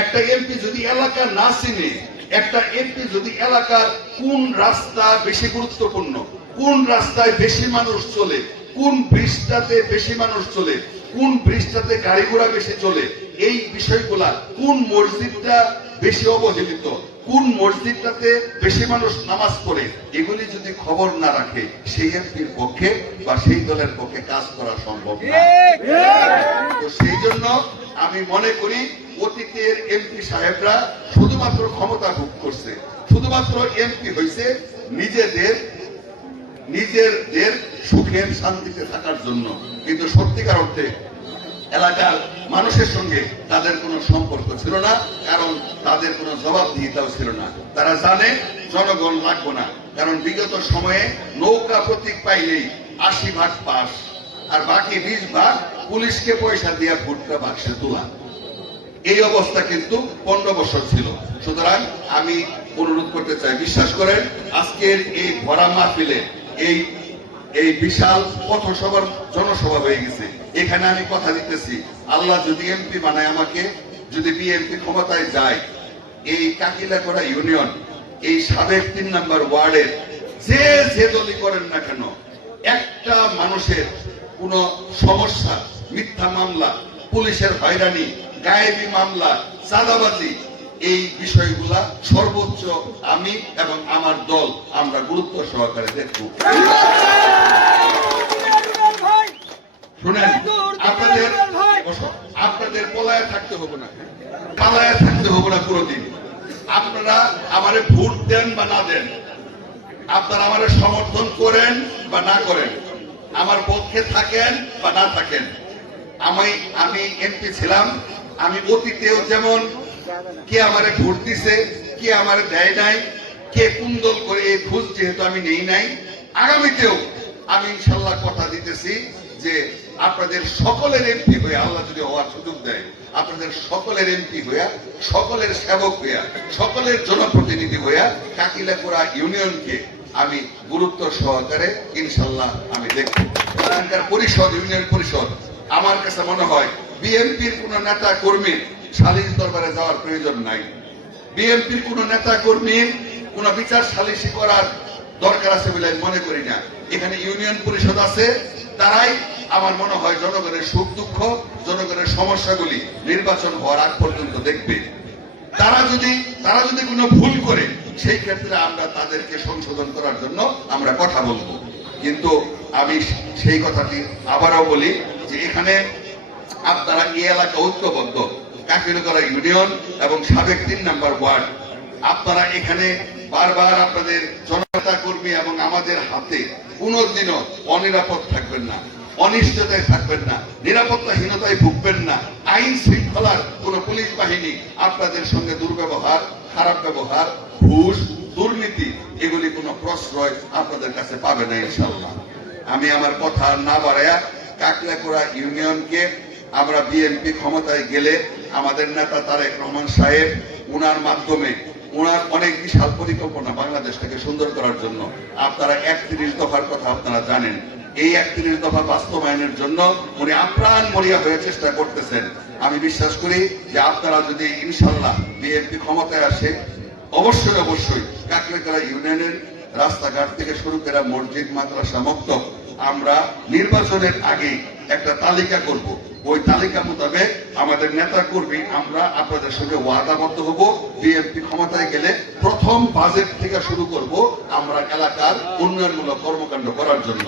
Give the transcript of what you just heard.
একটা এমপি যদি এলাকা না চিনে, একটা এমপি যদি এলাকার কোন রাস্তা বেশি গুরুত্বপূর্ণ, কোন রাস্তায় বেশি মানুষ চলে, কোন ব্রিজটাতে বেশি মানুষ চলে, কোন ব্রিজটাতে গাড়ি ঘোড়া বেশি চলে, এই বিষয়গুলা, কোন মসজিদটা বেশি অবহেলিত, কোন মসজিদটাতে বেশি মানুষ নামাজ পড়ে, এগুলি যদি খবর না রাখে সেই এমপির পক্ষে বা সেই দলের পক্ষে কাজ করা সম্ভব না। তো সেই জন্য আমি মনে করি অতীতের এমপি সাহেবরা শুধুমাত্র ক্ষমতা ভোগ করছে, শুধুমাত্র এমপি হয়েছে নিজেদের সুখের শান্তিতে থাকার জন্য, কিন্তু সত্যিকার অর্থে এলাকার মানুষের সঙ্গে তাদের কোনো সম্পর্ক ছিল না, কারণ তাদের কোনো জবাবদিহিতাও ছিল না। তারা জানে জনগণ লাগবে না, কারণ বিগত সময়ে নৌকা প্রতীক পাইলেই 80 ভাগ পাস, আর বাকি 20 ভাগ পুলিশকে পয়সা দিয়ে ভোটটা বাক্সে তোলা। এই অবস্থা কিন্তু 15 বছর ছিল। সুতরাং আমি অনুরোধ করতে চাই, বিশ্বাস করেন আজকের এই ভরা মাহফিলে এই বিশাল পথসভার জনসভা হয়ে গেছে। এখানে আমি কথা দিতেছি, আল্লাহ যদি এমপি বানায় আমাকে, যদি বিএনপি ক্ষমতায় যায়, এই কাকিলাকড়া ইউনিয়ন, এই সাবেক 3 নম্বর ওয়ার্ডের যে দলই করেন না কেন, একটা মানুষের কোন সমস্যা, মিথ্যা মামলা, পুলিশের হয়রানি, গায়েবী মামলা, চাঁদাবাজি, এই বিষয়গুলা সর্বোচ্চ আমি এবং আমার দল আমরা গুরুত্ব সহকারে দেখব। শুনেন, আপনাদের পলায় থাকতে হবে না, পালায় থাকতে হবে না কোনদিন। আপনারা আমারে ভোট দেন বা না দেন, আপনারা আমারে সমর্থন করেন বা না করেন, আমার পক্ষে থাকেন বা না থাকেন, আমি এমপি ছিলাম, আমি অতীতেও যেমন কে আমারে ভোট দিছে, কে আমারে দেয় নাই, কে কোন দল করে এই খোঁজ যেহেতু আমি নেই নাই, আগামীতেও আমি ইনশাল্লাহ কথা দিতেছি যে আপনাদের সকলের এমপি হয়ে, আল্লাহ যদি হওয়ার সুযোগ দেয়, আপনাদের সকলের এমপি হইয়া, সকলের সেবক হইয়া, সকলের জনপ্রতিনিধি হইয়া কাকিলাকড়া ইউনিয়নকে আমি গুরুত্ব সহকারে ইনশাল্লাহ আমি দেখব। এখানকার পরিষদ, ইউনিয়ন পরিষদ, আমার কাছে মনে হয় বিএনপির কোন নেতা কর্মীর সালিশ দরবারে যাওয়ার প্রয়োজন নাই। বিএনপির কোন নেতা কর্মীর কোন বিচার সালিশি করার দরকার আছে বলে আমি মনে করি না। এখানে ইউনিয়ন পরিষদ আছে, তারাই আমার মনে হয় জনগণের সুখ দুঃখ, জনগণের সমস্যাগুলি নির্বাচন হওয়ার আগ পর্যন্ত দেখবে। তারা যদি কোনো ভুল করে, সেই ক্ষেত্রে আমরা তাদেরকে সংশোধন করার জন্য আমরা কথা বলবো। কিন্তু আমি সেই কথাটি আবারও বলি যে এখানে আপনারা এই এলাকা ঐক্যবদ্ধ, কাকিলাকড়া ইউনিয়ন এবং সাবেক 3 নম্বর ওয়ার্ড, আপনারা এখানে বারবার আপনাদের জনতা কর্মী এবং আমাদের হাতে কোনোদিনও অনিরাপদ থাকবেন না, অনিশ্চয়তায় থাকবেন না, নিরাপত্তাহীনতায় ভুগবেন না। আইন শৃঙ্খলার কোন পুলিশ বাহিনী আপনাদের সঙ্গে দুর্ব্যবহার, খারাপ ব্যবহার, ঘুষ, দুর্নীতি, এগুলি কোনো প্রশ্রয় আপনাদের কাছে পাবে না ইনশাআল্লাহ। আমি আমার কথা না বাড়াইয়া কাকিলাকড়া ইউনিয়নকে আমরা বিএনপি ক্ষমতায় গেলে আমাদের নেতা তারেক রহমান সাহেব, ওনার মাধ্যমে, ওনার অনেক বিশাল পরিকল্পনা বাংলাদেশটাকে সুন্দর করার জন্য। আপনারা 31 দফার কথা আপনারা জানেন, এই 31 দফা বাস্তবায়নের জন্য উনি আপ্রাণ মরিয়া হয়ে চেষ্টা করতেছেন। আমি বিশ্বাস করি যে আপনারা যদি ইনশাল্লাহ বিএনপি ক্ষমতায় আসে, অবশ্যই কাকিলাকড়া ইউনিয়নের রাস্তাঘাট থেকে শুরু করে মসজিদ, মাদ্রাসা, মক্তব, আমরা নির্বাচনের আগে একটা তালিকা করব। ওই তালিকা মোতাবেক আমাদের নেতা কর্মী আমরা আপনাদের সঙ্গে ওয়াদাবদ্ধ হব। বিএনপি ক্ষমতায় গেলে প্রথম বাজেট থেকে শুরু করব আমরা এলাকার উন্নয়নমূলক কর্মকাণ্ড করার জন্য।